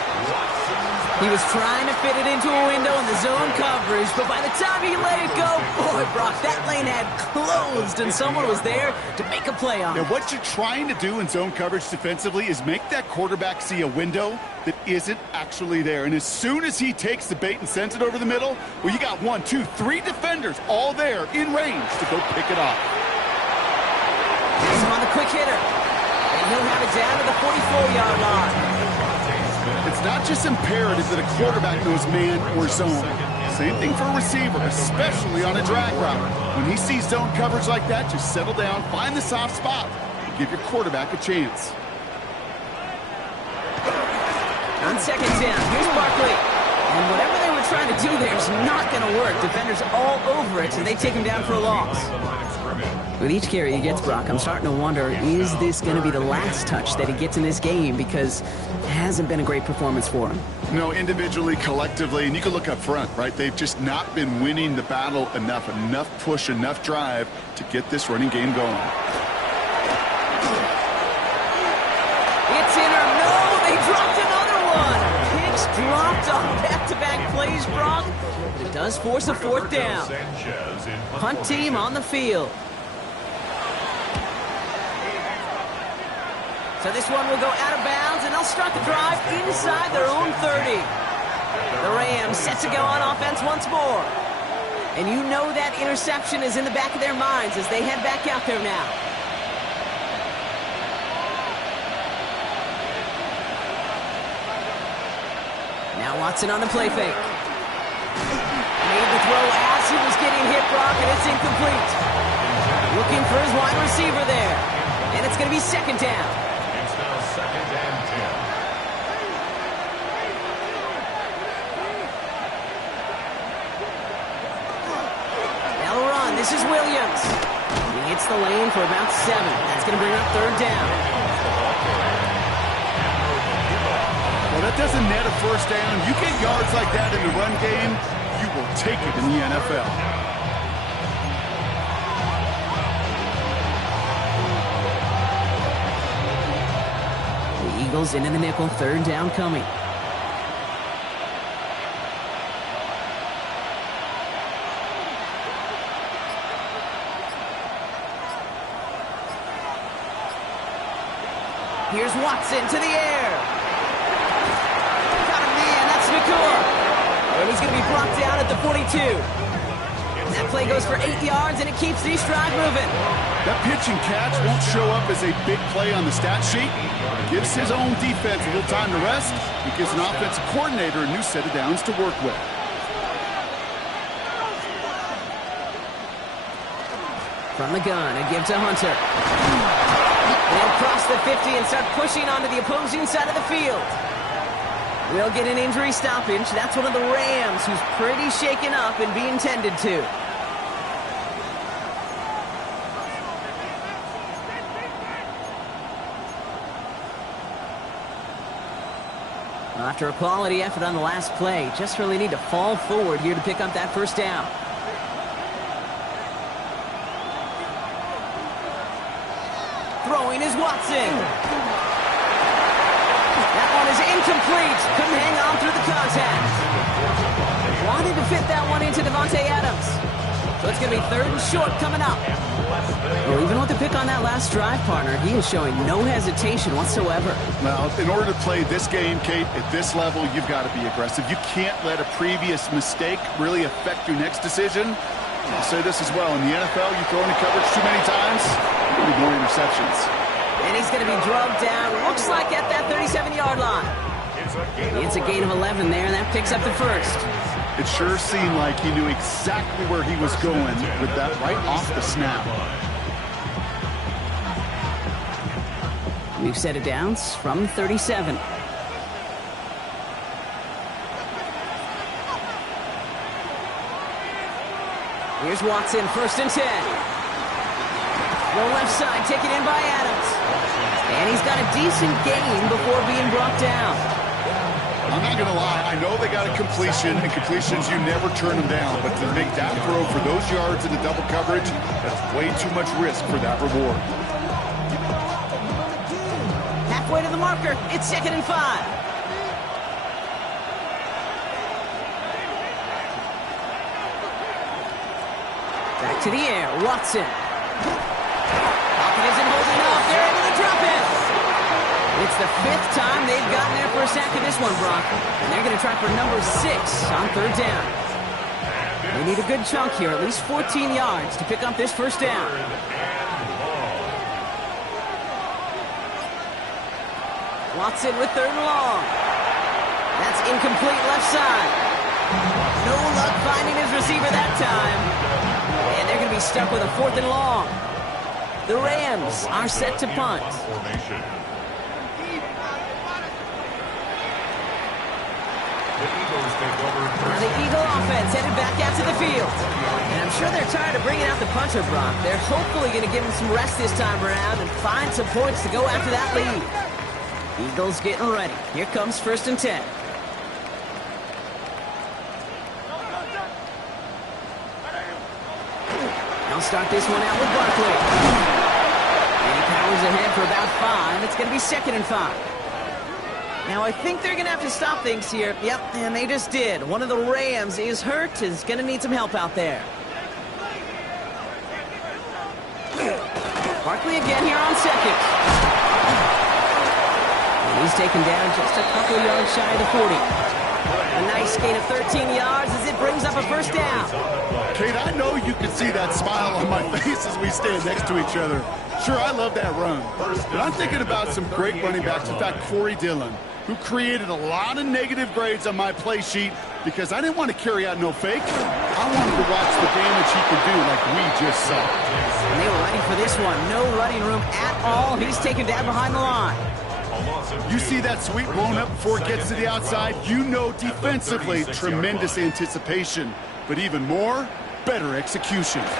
He was trying to fit it into a window in the zone coverage, but by the time he let it go, boy, Brock, that lane had closed, and someone was there to make a play on it. Now, what you're trying to do in zone coverage defensively is make that quarterback see a window that isn't actually there. And as soon as he takes the bait and sends it over the middle, well, you got 1, 2, 3 defenders all there in range to go pick it off. Here's him on the quick hitter. And he'll have it down to the 44-yard line. It's not just imperative that a quarterback knows man or zone. Same thing for a receiver, especially on a drag route. When he sees zone coverage like that, just settle down, find the soft spot, and give your quarterback a chance. On 2nd down, here's Barkley. And whatever they were trying to do there is not going to work. Defenders all over it, so they take him down for a loss. With each carry he gets, Brock, I'm starting to wonder, is this going to be the last touch that he gets in this game? Because it hasn't been a great performance for him. No, individually, collectively, and you can look up front, right? They've just not been winning the battle enough push, enough drive to get this running game going. It's in or no, they dropped another one. Picks dropped on back-to-back plays, Brock. But it does force a 4th down. Punt team on the field. So this one will go out of bounds, and they'll start the drive inside their own 30. The Rams set to go on offense once more. And you know that interception is in the back of their minds as they head back out there now. Now Watson on the play fake. Made the throw as he was getting hit, Brock, and it's incomplete. Looking for his wide receiver there. And it's going to be 2nd down. This is Williams. He hits the lane for about 7. That's going to bring up 3rd down. Well, that doesn't net a 1st down. You get yards like that in the run game, you will take it in the NFL. The Eagles into the nickel, 3rd down coming. Here's Watson to the air. Got him, man. That's Nakua. And he's going to be brought down at the 42. That play goes for 8 yards, and it keeps the drive moving. That pitch and catch won't show up as a big play on the stat sheet. It gives his own defense a little time to rest. It gives an offensive coordinator a new set of downs to work with. From the gun, a give to Hunter. They'll cross the 50 and start pushing onto the opposing side of the field. We'll get an injury stoppage. That's one of the Rams who's pretty shaken up and being tended to. After a quality effort on the last play, just really need to fall forward here to pick up that 1st down. Throwing is Watson. That one is incomplete. Couldn't hang on through the contact. Wanted to fit that one into Devontae Adams. So it's going to be 3rd and short coming up. Well, even with the pick on that last drive, partner, he is showing no hesitation whatsoever. Well, in order to play this game, Kate, at this level, you've got to be aggressive. You can't let a previous mistake really affect your next decision. I'll say this as well. In the NFL, you throw into coverage too many times, there'll be more interceptions. And he's going to be drugged down, looks like at that 37-yard line. It's a gain of 11 there, and that picks up the first. It sure seemed like he knew exactly where he was going with that right off the snap. We've set it downs from 37. Here's Watson, 1st and 10. Low left side, taken in by Adams. And he's got a decent gain before being brought down. I'm not going to lie, I know they got a completion, and completions, you never turn them down. But to make that throw for those yards in the double coverage, that's way too much risk for that reward. Halfway to the marker, it's 2nd and 5. Back to the air, Watson. Pocket isn't holding off, they're able to drop it. It's the 5th time they've gotten their first sack of this one, Brock. And they're going to try for number 6 on 3rd down. They need a good chunk here, at least 14 yards to pick up this 1st down. Watson with 3rd and long. That's incomplete left side. No luck finding his receiver that time. And they're going to be stuck with a 4th and long. The Rams are set to punt. The Eagle offense headed back out to the field. And I'm sure they're tired of bringing out the punter, Brock. They're hopefully going to give him some rest this time around and find some points to go after that lead. Eagles getting ready. Here comes 1st and 10. They'll start this one out with Barkley. And he powers ahead for about 5. It's going to be 2nd and 5. Now, I think they're going to have to stop things here. Yep, and they just did. One of the Rams is hurt, is going to need some help out there. Barkley again here on 2nd. And he's taken down just a couple yards shy of the 40. A nice gain of 13 yards as it brings up a 1st down. Kate, I know you can see that smile on my face as we stand next to each other. Sure, I love that run. But I'm thinking about some great running backs. In fact, Corey Dillon, who created a lot of negative grades on my play sheet because I didn't want to carry out no fake. I wanted to watch the damage he could do like we just saw. And they were ready for this one. No running room at all. He's taken down behind the line. You see that sweep blown up before it gets to the outside? You know defensively, tremendous anticipation. But even more, better execution. And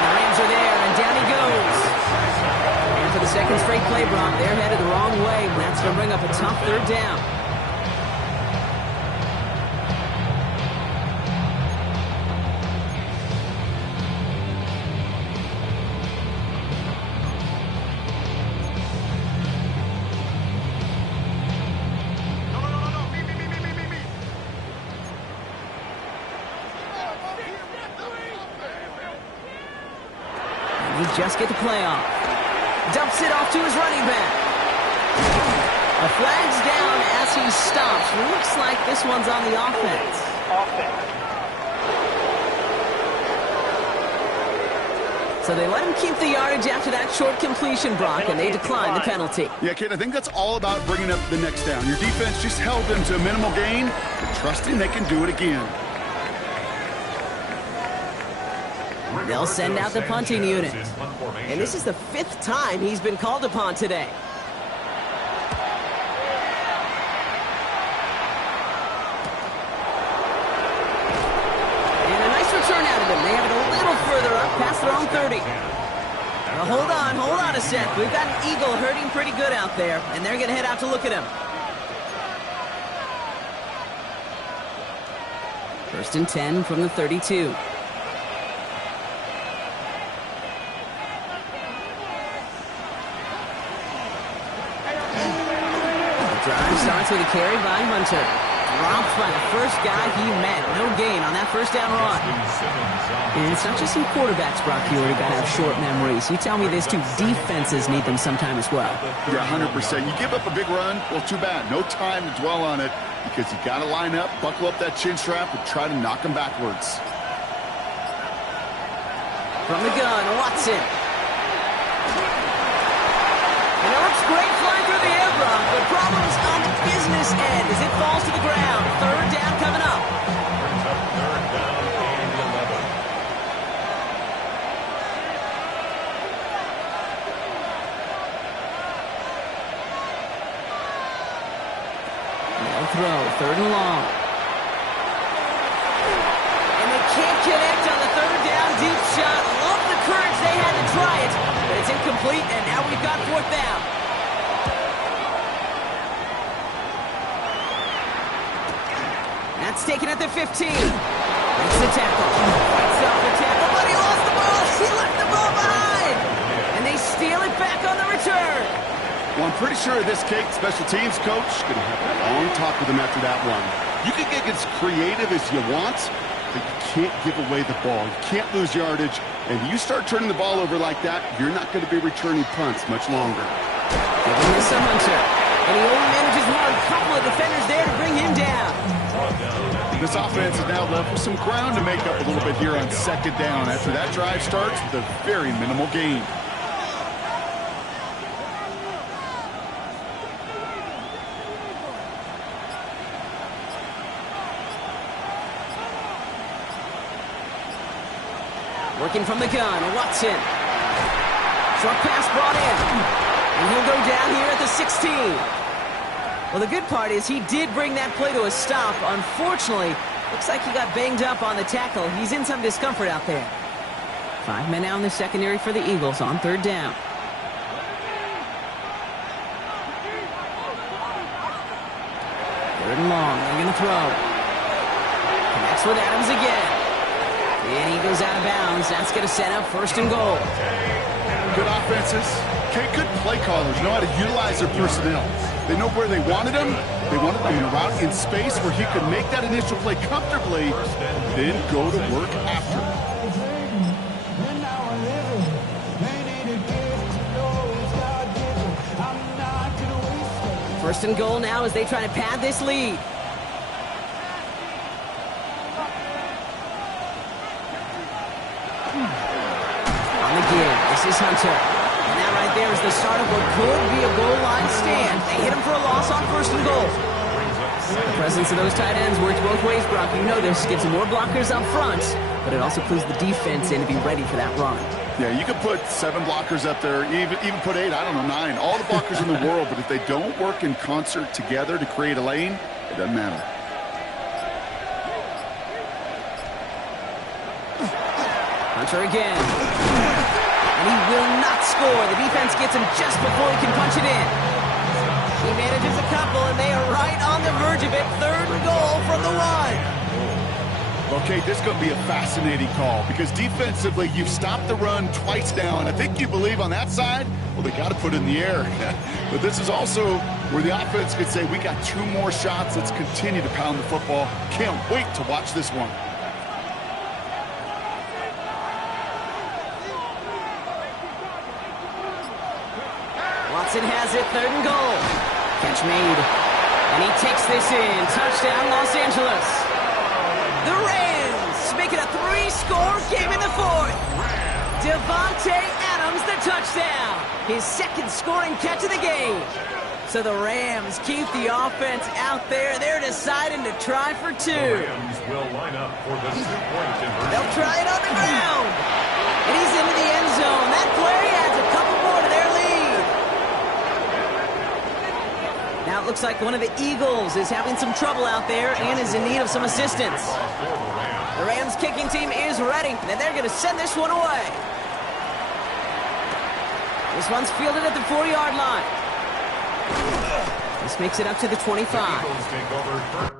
the Rams are there, and down he goes. And for the 2nd straight play, Brock, they're headed the wrong way, and that's going to bring up a tough 3rd down. Just get the play off. Dumps it off to his running back. A flag's down as he stops. Looks like this one's on the offense. So they let him keep the yardage after that short completion, Brock, and they decline the penalty. Yeah, Kate, I think that's all about bringing up the next down. Your defense just held them to a minimal gain, but trusting they can do it again. They'll send out the punting unit. And this is the 5th time he's been called upon today. And a nice return out of him. They have it a little further up past their own 30. Now hold on a sec. We've got an Eagle hurting pretty good out there, and they're going to head out to look at him. 1st and 10 from the 32. Drive starts with a carry by Hunter. Dropped by the first guy he met. No gain on that first down run. And it's not just some quarterbacks, Brock, you already got to have short memories. You tell me this too, defenses need them sometime as well. Yeah, 100%. You give up a big run, well, too bad. No time to dwell on it because you got to line up, buckle up that chin strap, and try to knock them backwards. From the gun, Watson. And it looks great flying through the air, Brock, but problems on the business end as it falls to the ground. Third down coming up. Brings up third down and 11. No throw, third and long. And they can't connect on the third down deep shot. Love the courage they had to try it, but it's incomplete, and now we've got fourth down. That's taken at the 15. Makes the tackle. Fights off the tackle, but he lost the ball. He left the ball behind. And they steal it back on the return. Well, I'm pretty sure this cake special teams coach is going to have a long talk with him after that one. You can get as creative as you want, but you can't give away the ball. You can't lose yardage. And you start turning the ball over like that, you're not going to be returning punts much longer. Giving this to Hunter. And he only manages one. A couple of defenders there to bring him down. This offense is now left with some ground to make up a little bit here on second down after that drive starts with a very minimal gain. Working from the gun, Watson. Short pass brought in. And he'll go down here at the 16. Well, the good part is he did bring that play to a stop. Unfortunately, looks like he got banged up on the tackle. He's in some discomfort out there. 5 men out in the secondary for the Eagles on third down. Third and long, they're going to throw. Connects with Adams again. And he goes out of bounds. That's going to set up first and goal. Good offenses. Good play callers know how to utilize their personnel. They know where they wanted him. They wanted him in a route in space where he could make that initial play comfortably, then go to work after. First and goal now as they try to pad this lead. On the give, this is Hunter. And that right there is the start of what could be a goal line stand. They hit him for a loss on first and goal. The presence of those tight ends works both ways, Brock. You know this. Gives them more blockers up front, but it also clues the defense in to be ready for that run. Yeah, you could put 7 blockers up there, even put 8, I don't know, 9. All the blockers in the world, but if they don't work in concert together to create a lane, it doesn't matter. Hunter again. And he will not score. The defense gets him just before he can punch it in. He manages a couple, and they are right on the verge of it. Third and goal from the 1. Okay, this is going to be a fascinating call because defensively, you've stopped the run twice now, and I think you believe on that side, well, they got to put it in the air. But this is also where the offense could say, we got 2 more shots. Let's continue to pound the football. Can't wait to watch this one. Watson has it, third and goal. Catch made. And he takes this in. Touchdown, Los Angeles. The Rams make it a 3-score game in the 4th. Devontae Adams, the touchdown. His second scoring catch of the game. So the Rams keep the offense out there. They're deciding to try for 2. The Rams will line up for the 2-point conversion. They'll try it on the ground. And he's into the end zone. That play adds a couple more to their lead. Now it looks like one of the Eagles is having some trouble out there and is in need of some assistance. The Rams kicking team is ready, and they're going to send this one away. This one's fielded at the 4-yard line. This makes it up to the 25. The Eagles take over first.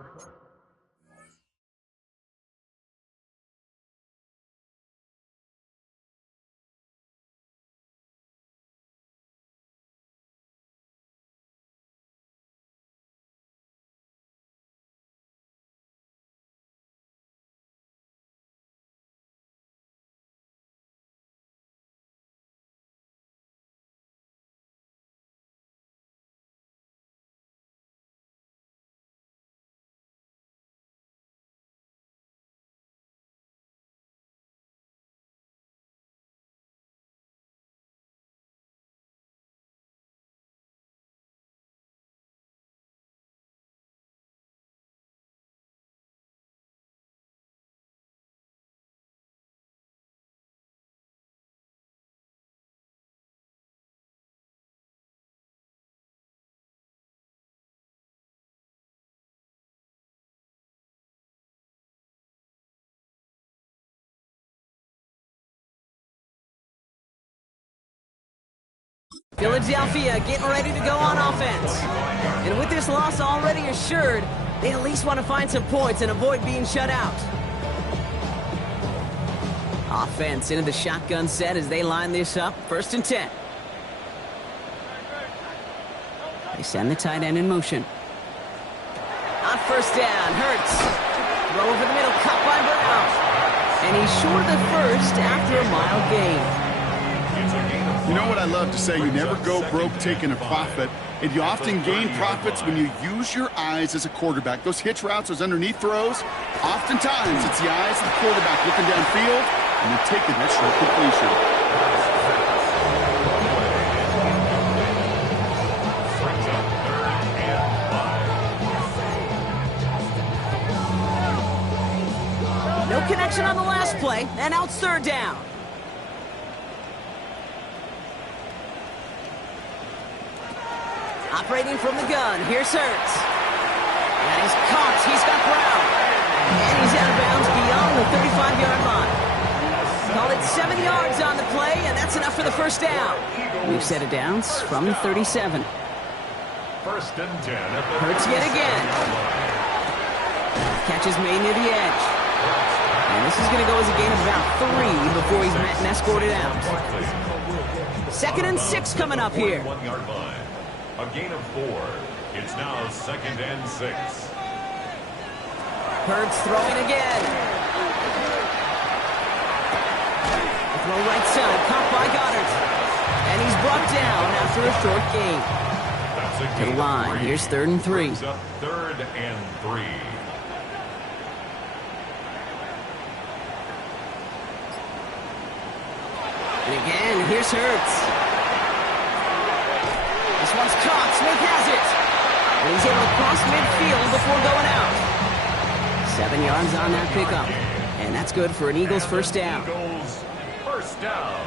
Philadelphia getting ready to go on offense. And with this loss already assured, they at least want to find some points and avoid being shut out. Offense into the shotgun set as they line this up. 1st and 10. They send the tight end in motion. On 1st down, Hurts. Throw over the middle, caught by Brown. And he's short of the first after a mile gain. You know what I love to say? You never go broke taking a profit, and you often gain profits when you use your eyes as a quarterback. Those hitch routes, those underneath throws, oftentimes it's the eyes of the quarterback looking downfield and then taking that short completion. No connection on the last play, and now it's 3rd down. Operating from the gun, here's Hurts. And he's caught, he's got Brown. And he's out of bounds beyond the 35-yard line. Call it 7 yards on the play, and that's enough for the 1st down. We've set it downs from the 37. 1st and 10. Hurts yet again. Catch is made near the edge. And this is going to go as a gain of about 3 before he's met and escorted out. 2nd and 6 coming up here. 1-yard line. A gain of 4. It's now 2nd and 6. Hurts throwing again. Throw right side, caught by Goddard. And he's brought down after a short gain. That's a To the line, here's 3rd and 3. Brings up 3rd and 3. And again, here's Hurts. This one's caught. Smith has it. And he's able to cross midfield before going out. 7 yards on that pickup. And that's good for an Eagles 1st down. Eagles 1st down.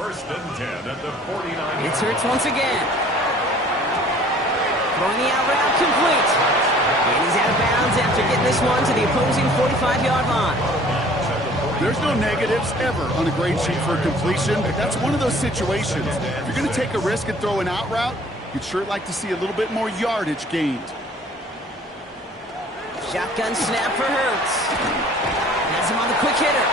1st and 10 at the 49. It's Hurts once again. Throwing the out route complete. And he's out of bounds after getting this one to the opposing 45-yard line. There's no negatives ever on a grade sheet for a completion, but that's one of those situations. If you're going to take a risk and throw an out route, you'd sure like to see a little bit more yardage gained. Shotgun snap for Hurts. Has him on the quick hitter.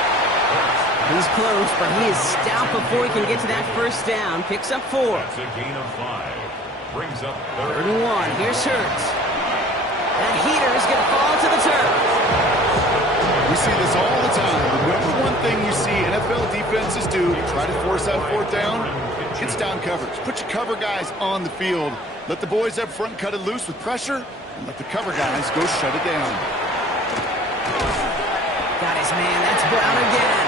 He's close, but he is stopped before he can get to that 1st down. Picks up 4. That's a gain of 5. Brings up 3rd and 1. Here's Hurts. That heater is going to fall to the turf. We see this all the time. The number one thing you see NFL defenses do to try to force out 4th down, it's down coverage. Put your cover guys on the field. Let the boys up front cut it loose with pressure, and let the cover guys go shut it down. Got his man. That's Brown again.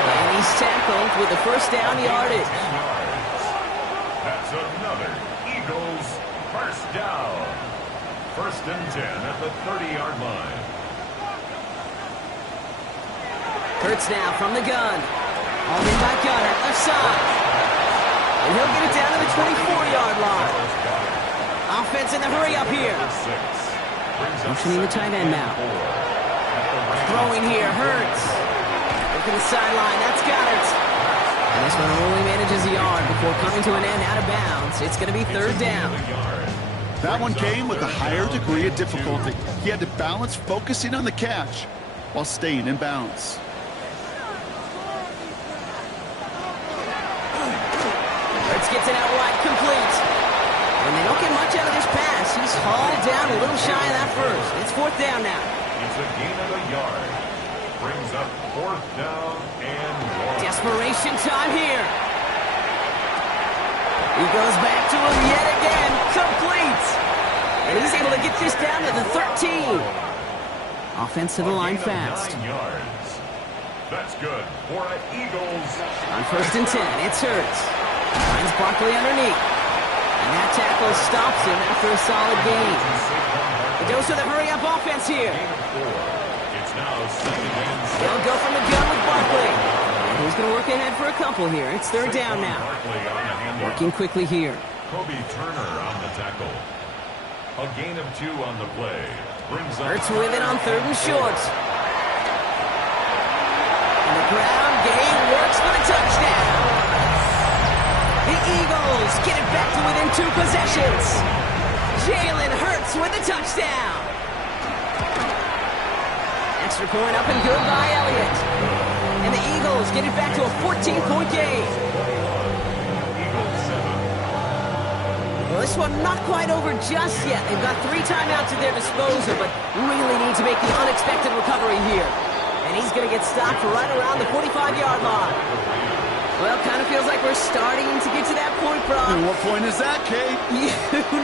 And he's tackled with the 1st down yardage. That's another Eagles 1st down. 1st and 10 at the 30-yard line. Hurts now from the gun. Hauled in by Gunner, left side. And he'll get it down to the 24-yard line. Offense in the hurry up here. Motioning the tight end now. Throwing here, Hurts. Looking the sideline, that's Goddard. And this one only manages a yard before coming to an end out of bounds. It's going to be 3rd down. That one came with a higher degree of difficulty. He had to balance focusing on the catch while staying in bounds. Hurts gets it out wide, complete. And they don't get much out of this pass. He's hauled down a little shy of that 1st. It's 4th down now. It's a gain of a yard. Brings up 4th down and 1. Desperation time here. He goes back to him yet again. Complete. And he's able to get this down to the 13. Offense to the line fast. 9 yards. That's good for an Eagles. On 1st and 10, it's Hurts. Finds Barkley underneath. And that tackle stops him after a solid gain. The dose of the hurry-up offense here. It's now 2nd and 6. They'll go from the gun with Barkley. And he's going to work ahead for a couple here. It's 3rd down now. Working quickly here. Kobe Turner on the tackle. A gain of 2 on the play. Brings up Hurts with it on 3rd and short. And the ground game works for the touchdown. The Eagles get it back to within 2 possessions. Jalen Hurts with a touchdown. Extra point up and good by Elliott. And the Eagles get it back to a 14-point game. Well, this one not quite over just yet. They've got 3 timeouts at their disposal, but really need to make the unexpected recovery here. And he's going to get stopped right around the 45-yard line. Well, kind of feels like we're starting to get to that point, Brock. And what point is that, Kate? You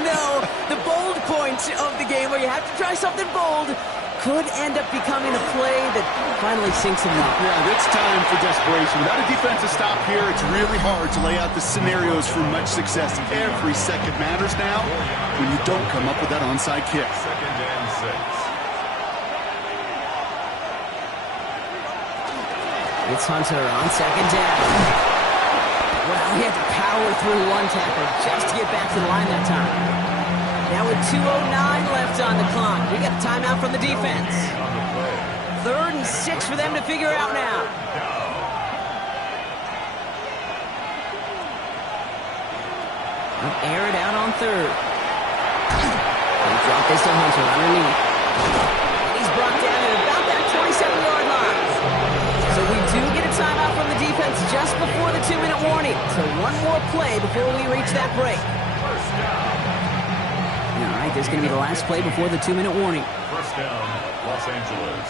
know, the bold point of the game where you have to try something bold could end up becoming a play that finally sinks him up. Yeah, it's time for desperation. Without a defensive stop here, it's really hard to lay out the scenarios for much success. Every second matters now when you don't come up with that onside kick. 2nd and 6. It's Hunter on 2nd down. Well, he had to power through 1 tackle just to get back to the line that time. Now with 2:09 left on the clock, we got a timeout from the defense. 3rd and 6 for them to figure out now. Air it out on 3rd. They drop this to Hunter underneath. And he's brought down at about that 27-yard line. So we do get a timeout from the defense just before the 2-minute warning. So 1 more play before we reach that break. All right, this is going to be the last play before the 2-minute warning. 1st down, Los Angeles.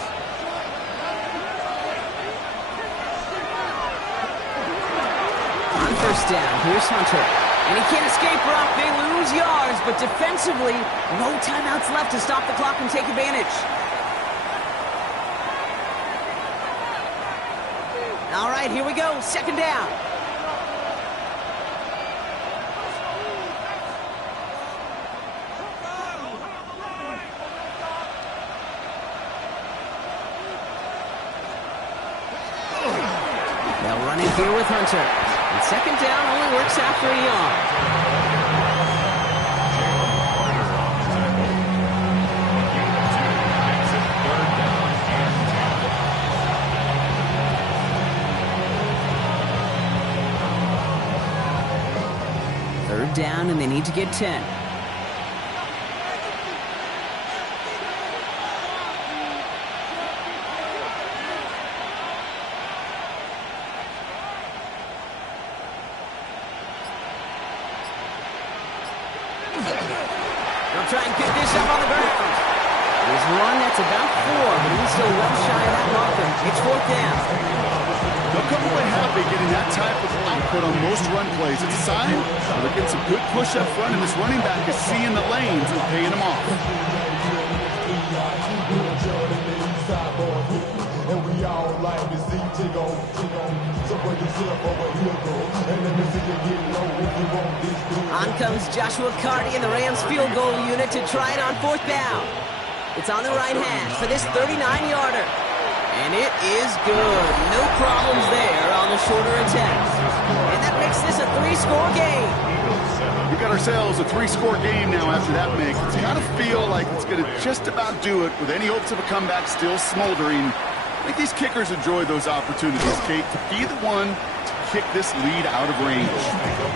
On 1st down, here's Hunter. And he can't escape, Brock. They lose yards, but defensively, no timeouts left to stop the clock and take advantage. All right, here we go. 2nd down. They'll run it here with Hunter. And 2nd down only works after a yard. Down, and they need to get 10. They'll try and pick this up on the ground. There's one that's about 4, but he's still well shy of that marker. It's 4th down. They'll come away happy getting that type of output on most run plays. It's a sign that they're getting some good push up front, and this running back is seeing the lanes and paying them off. On comes Joshua Carty and the Rams field goal unit to try it on 4th down. It's on the right hash for this 39-yarder. And it is good. No problems there on the shorter attempt. And that makes this a 3-score game. We got ourselves a 3-score game now after that make. It's got to feel like it's going to just about do it with any hopes of a comeback still smoldering. I think these kickers enjoy those opportunities, Kate, to be the one to kick this lead out of range.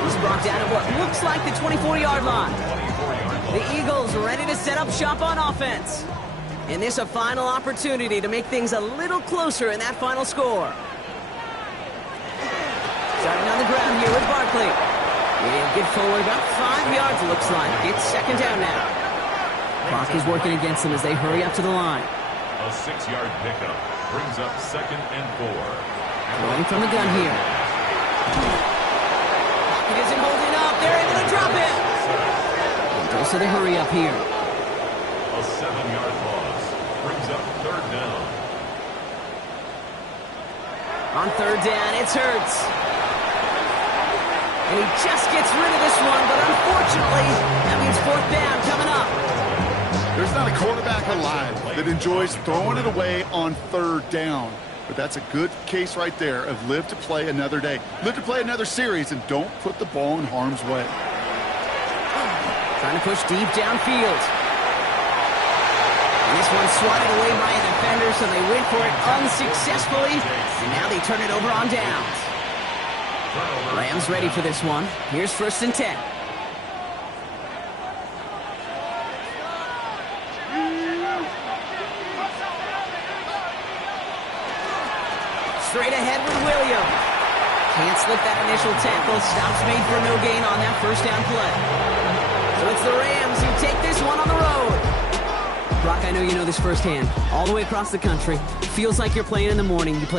He's brought down at what looks like the 24-yard line. The Eagles ready to set up shop on offense. And this a final opportunity to make things a little closer in that final score. Starting on the ground here with Barkley. He'll get forward about 5 yards, it looks like. It's 2nd down now. Clock is working against them as they hurry up to the line. A 6-yard pickup brings up 2nd and 4. Throwing from the gun here. Pocket isn't holding up. They're able to drop it. So they hurry up here. A 7-yard loss brings up 3rd down. On 3rd down, it's Hurts. And he just gets rid of this one, but unfortunately, that means 4th down coming up. There's not a quarterback alive that enjoys throwing it away on 3rd down. But that's a good case right there of live to play another day. Live to play another series and don't put the ball in harm's way. Trying to push deep downfield. And this one's swatted away by a defender, so they went for it unsuccessfully. And now they turn it over on downs. Rams ready for this one. Here's 1st and 10. Straight ahead with William. Can't slip that initial tackle. Stops made for no gain on that 1st down play. So it's the Rams who take this one on the road. Brock, I know you know this firsthand. All the way across the country. Feels like you're playing in the morning. You play